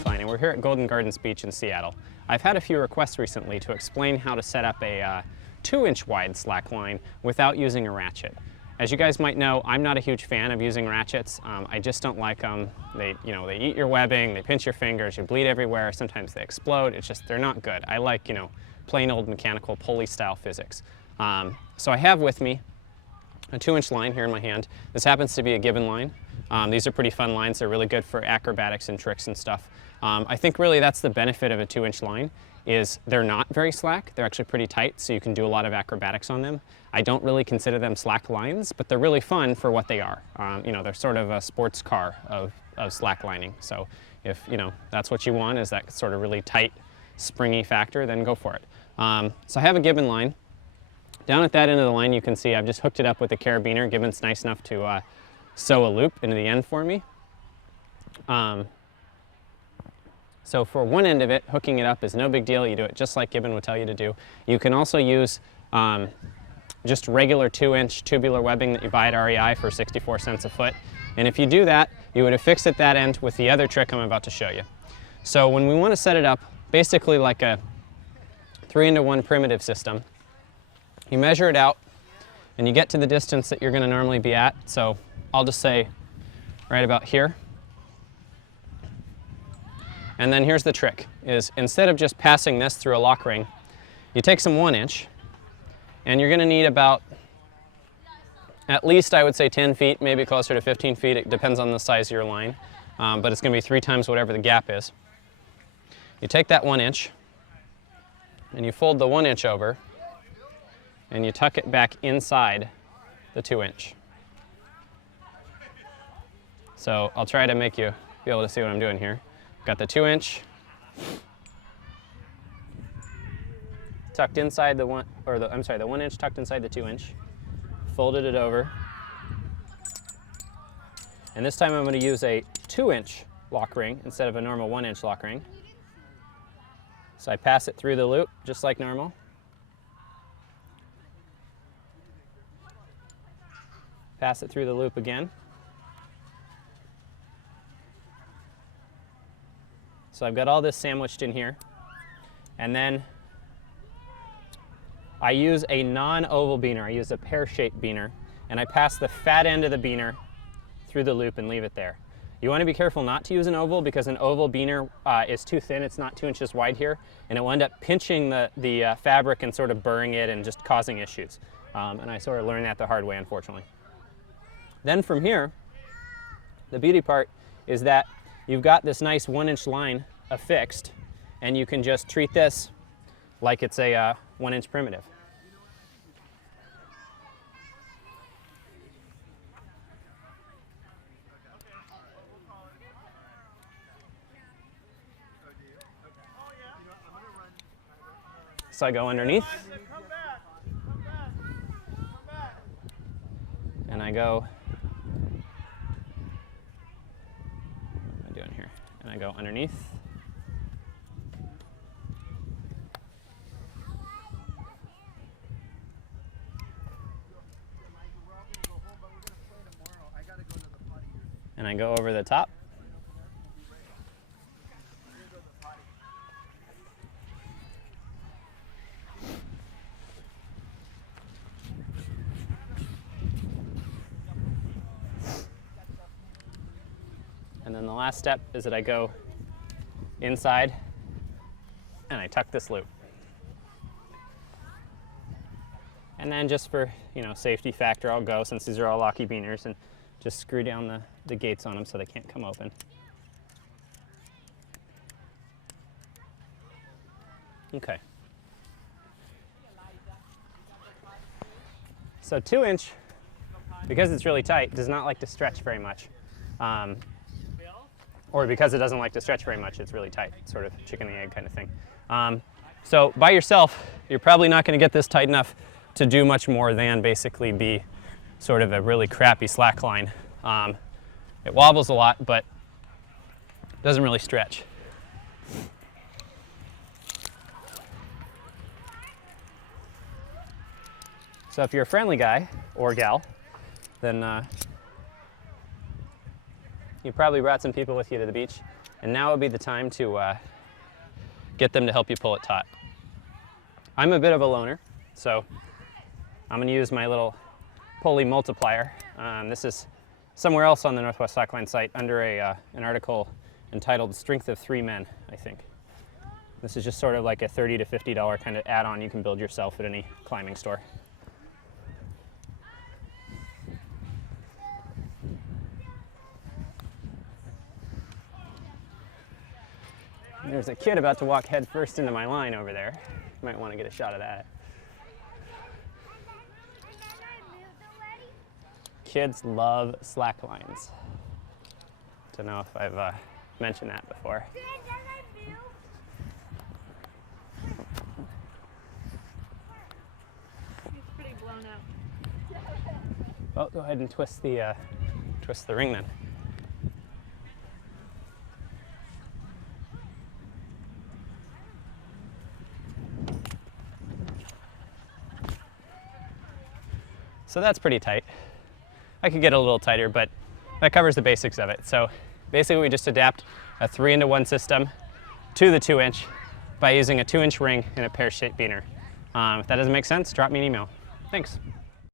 Slackline, and we're here at Golden Gardens Beach in Seattle. I've had a few requests recently to explain how to set up a 2-inch wide slackline without using a ratchet. As you guys might know, I'm not a huge fan of using ratchets. I just don't like them. They eat your webbing, they pinch your fingers, you bleed everywhere, sometimes they explode. It's just, they're not good. I like, plain old mechanical pulley style physics. So I have with me a 2-inch line here in my hand. This happens to be a Gibbon line. These are pretty fun lines. They're really good for acrobatics and tricks and stuff. I think really that's the benefit of a 2-inch line, is they're not very slack. They're actually pretty tight, so you can do a lot of acrobatics on them. I don't really consider them slack lines, but they're really fun for what they are. They're sort of a sports car of slacklining. So if that's what you want, is that sort of really tight, springy factor, then go for it. So I have a Gibbon line. Down at that end of the line, you can see I've just hooked it up with a carabiner. Gibbon's nice enough to sew a loop into the end for me. So for one end of it, hooking it up is no big deal. You do it just like Gibbon would tell you to do. You can also use just regular 2-inch tubular webbing that you buy at REI for 64 cents a foot. And if you do that, you would affix at that end with the other trick I'm about to show you. So when we want to set it up, basically like a 3-into-1 primitive system, you measure it out and you get to the distance that you're going to normally be at. So I'll just say right about here. And then here's the trick, is instead of just passing this through a lock ring, you take some 1-inch, and you're going to need about, at least I would say 10 feet, maybe closer to 15 feet. It depends on the size of your line, but it's going to be 3 times whatever the gap is. You take that 1-inch, and you fold the 1-inch over, and you tuck it back inside the 2-inch. So I'll try to make you be able to see what I'm doing here. Got the 2-inch tucked inside the 1-inch tucked inside the 2-inch. Folded it over. And this time I'm going to use a 2-inch lock ring instead of a normal 1-inch lock ring. So I pass it through the loop just like normal. Pass it through the loop again. So I've got all this sandwiched in here, and then I use a non-oval beaner. I use a pear-shaped beaner, and I pass the fat end of the beaner through the loop and leave it there. You want to be careful not to use an oval, because an oval beaner is too thin. It's not 2 inches wide here, and it will end up pinching the fabric and sort of burring it and just causing issues. And I sort of learned that the hard way, unfortunately. Then from here, the beauty part is that you've got this nice 1-inch line affixed, and you can just treat this like it's a 1-inch primitive. So I go underneath, and I go, what am I doing here? And I go underneath. And I go over the top. And then the last step is that I go inside and I tuck this loop. And then just for safety factor, I'll go, since these are all locky beaners, and just screw down the gates on them so they can't come open. Okay. So 2-inch, because it's really tight, does not like to stretch very much. Or because it doesn't like to stretch very much, it's really tight, sort of chicken and egg kind of thing. So by yourself, you're probably not going to get this tight enough to do much more than basically be sort of a really crappy slack line. It wobbles a lot, but doesn't really stretch. So if you're a friendly guy or gal, then you probably brought some people with you to the beach. And now would be the time to get them to help you pull it taut. I'm a bit of a loner, so I'm going to use my little pulley multiplier. This is somewhere else on the Northwest Slackline site under an article entitled Strength of 3 Men, I think. This is just sort of like a $30 to $50 kind of add-on you can build yourself at any climbing store. There's a kid about to walk head first into my line over there. You might want to get a shot of that. Kids love slacklines. Don't know if I've mentioned that before. It's pretty blown out. Oh, go ahead and twist the ring then. So that's pretty tight. I could get a little tighter, but that covers the basics of it. So basically we just adapt a 3-into-1 system to the 2-inch by using a 2-inch ring and a pear-shaped beaner. If that doesn't make sense, drop me an email. Thanks.